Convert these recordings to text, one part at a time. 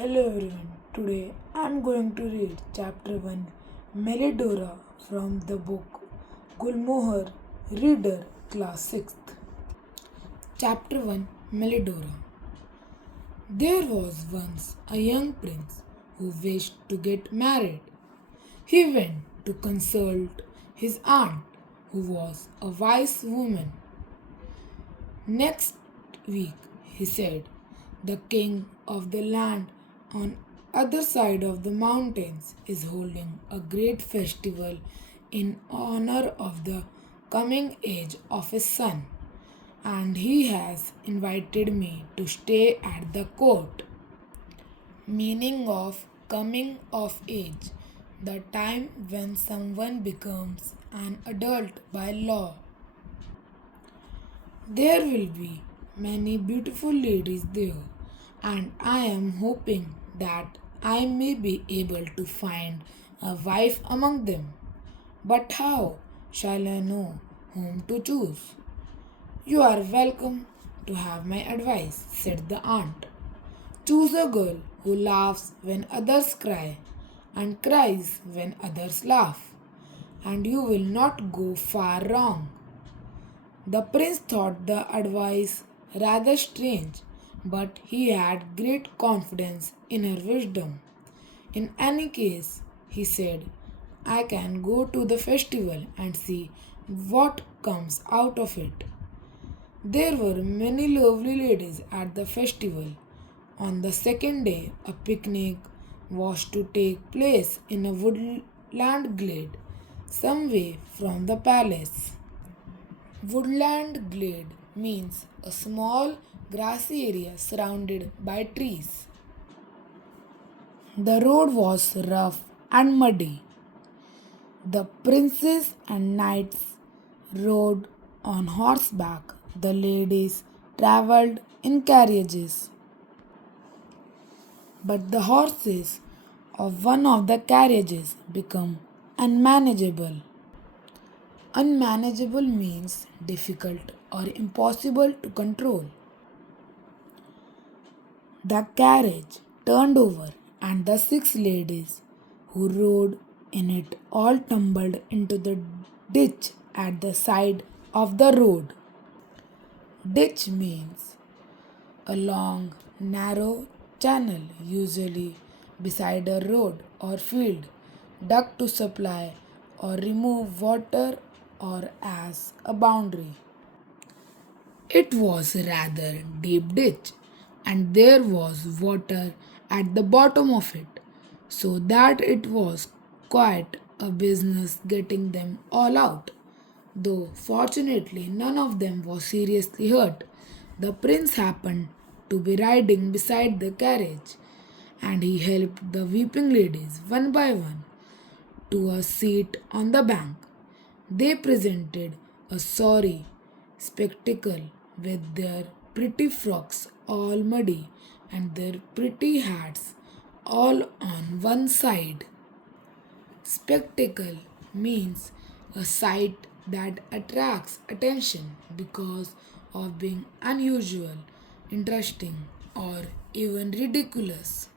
Hello everyone. Today I am going to read chapter 1 Mellidora from the book Gulmohar Reader Class 6th. Chapter 1 Mellidora. There was once a young prince who wished to get married. He went to consult his aunt, who was a wise woman. Next week, he said, the king of the land on other side of the mountains is holding a great festival in honor of the coming age of his son, and he has invited me to stay at the court. Meaning of coming of age, the time when someone becomes an adult by law. There will be many beautiful ladies there, and I am hoping that I may be able to find a wife among them. But how shall I know whom to choose? You are welcome to have my advice, said the aunt. Choose a girl who laughs when others cry and cries when others laugh, and you will not go far wrong. The prince thought the advice rather strange, but he had great confidence in her wisdom. In any case, he said, I can go to the festival and see what comes out of it. There were many lovely ladies at the festival. On the second day, a picnic was to take place in a woodland glade some way from the palace. Woodland glade means a small grassy area surrounded by trees. The road was rough and muddy. The princes and knights rode on horseback. The ladies travelled in carriages. But the horses of one of the carriages became unmanageable. Unmanageable means difficult or impossible to control. The carriage turned over, and the six ladies who rode in it all tumbled into the ditch at the side of the road. Ditch means a long, narrow channel, usually beside a road or field, dug to supply or remove water or as a boundary. It was rather deep ditch, and there was water at the bottom of it, so that it was quite a business getting them all out. Though fortunately none of them was seriously hurt. The prince happened to be riding beside the carriage, and he helped the weeping ladies one by one to a seat on the bank. They presented a sorry spectacle with their pretty frocks all muddy and their pretty hats all on one side. Spectacle means a sight that attracts attention because of being unusual, interesting, or even ridiculous.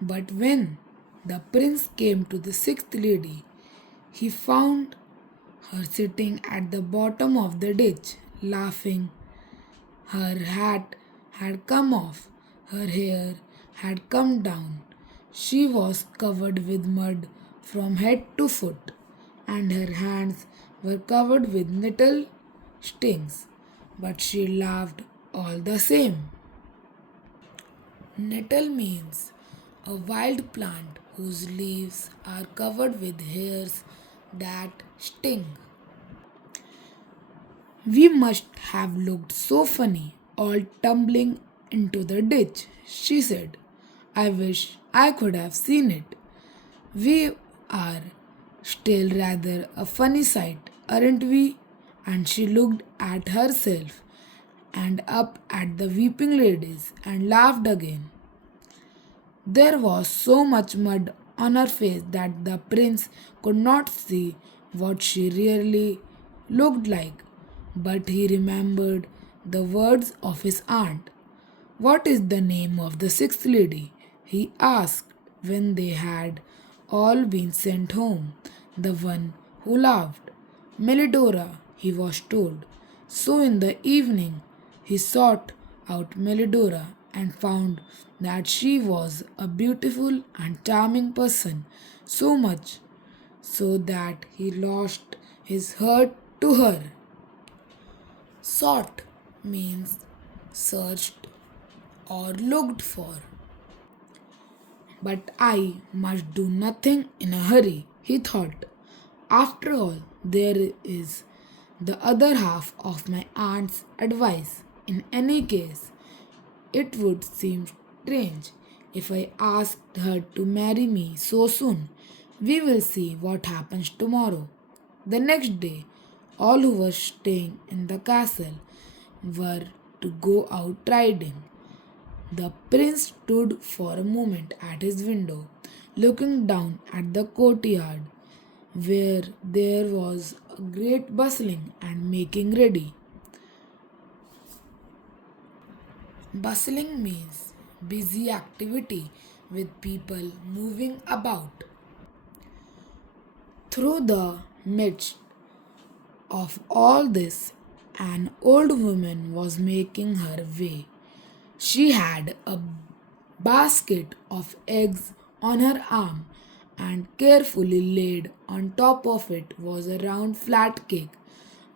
But when the prince came to the sixth lady, he found her sitting at the bottom of the ditch, laughing. Her hat had come off, her hair had come down. She was covered with mud from head to foot, and her hands were covered with nettle stings, but she laughed all the same. Nettle means a wild plant whose leaves are covered with hairs that sting. We must have looked so funny, all tumbling into the ditch, she said. I wish I could have seen it. We are still rather a funny sight, aren't we? And she looked at herself and up at the weeping ladies and laughed again. There was so much mud on her face that the prince could not see what she really looked like, but he remembered the words of his aunt. "What is the name of the sixth lady?" he asked when they had all been sent home. "The one who laughed." "Mellidora," he was told. So in the evening he sought out Mellidora and found that she was a beautiful and charming person, so much so that he lost his heart to her. Sought means searched or looked for. But I must do nothing in a hurry, he thought. After all, there is the other half of my aunt's advice. In any case, it would seem strange if I asked her to marry me so soon. We will see what happens tomorrow. The next day, all who were staying in the castle were to go out riding. The prince stood for a moment at his window, looking down at the courtyard, where there was a great bustling and making ready. Bustling means busy activity with people moving about. Through the midst of all this, an old woman was making her way. She had a basket of eggs on her arm, and carefully laid on top of it was a round flat cake,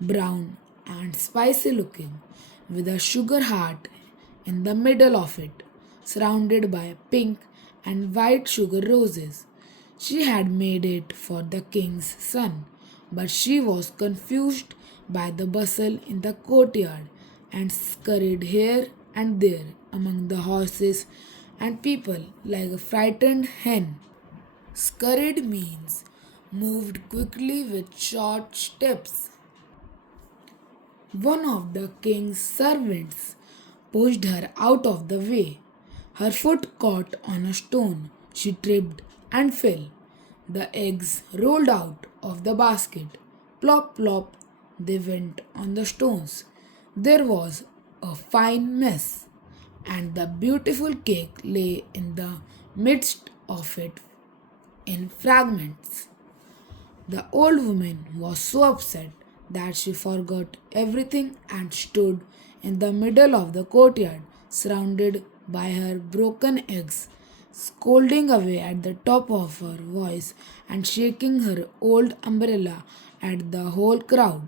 brown and spicy looking, with a sugar heart in the middle of it, surrounded by pink and white sugar roses. She had made it for the king's son, but she was confused by the bustle in the courtyard and scurried here and there among the horses and people like a frightened hen. Scurried means moved quickly with short steps. One of the king's servants pushed her out of the way. Her foot caught on a stone. She tripped and fell. The eggs rolled out of the basket. Plop, plop, they went on the stones. There was a fine mess, and the beautiful cake lay in the midst of it in fragments. The old woman was so upset that she forgot everything and stood in the middle of the courtyard, surrounded by her broken eggs, scolding away at the top of her voice and shaking her old umbrella at the whole crowd.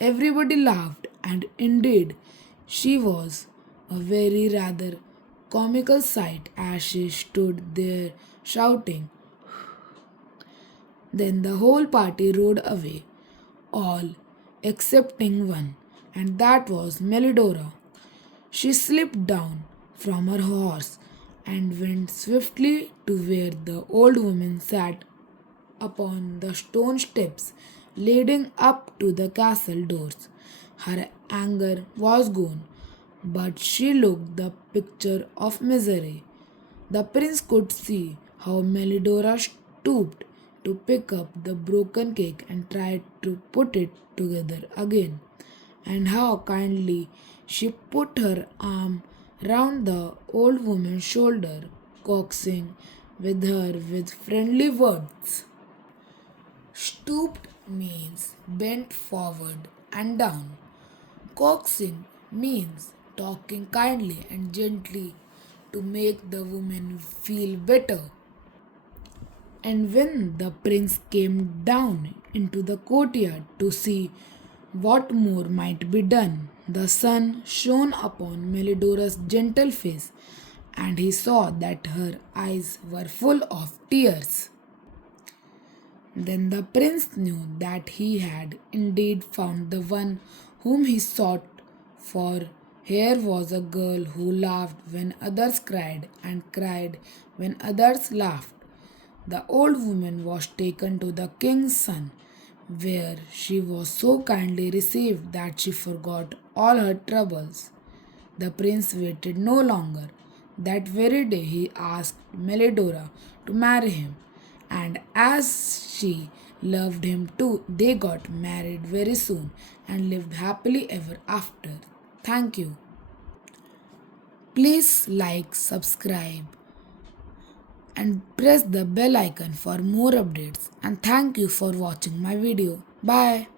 Everybody laughed, and indeed, she was a very rather comical sight as she stood there shouting. Then the whole party rode away, all excepting one, and that was Mellidora. She slipped down from her horse and went swiftly to where the old woman sat upon the stone steps leading up to the castle doors. Her anger was gone, but she looked the picture of misery. The prince could see how Mellidora stooped to pick up the broken cake and tried to put it together again, and how kindly she put her arm round the old woman's shoulder, coaxing with her with friendly words. Stooped means bent forward and down. Coaxing means talking kindly and gently to make the woman feel better. And when the prince came down into the courtyard to see what more might be done, the sun shone upon Melidora's gentle face, and he saw that her eyes were full of tears. Then the prince knew that he had indeed found the one whom he sought, for here was a girl who laughed when others cried and cried when others laughed. The old woman was taken to the king's son, where she was so kindly received that she forgot all her troubles. The prince waited no longer. That very day he asked Mellidora to marry him, and as she loved him too, they got married very soon and lived happily ever after. Thank you. Please like, subscribe, and press the bell icon for more updates. And thank you for watching my video. Bye.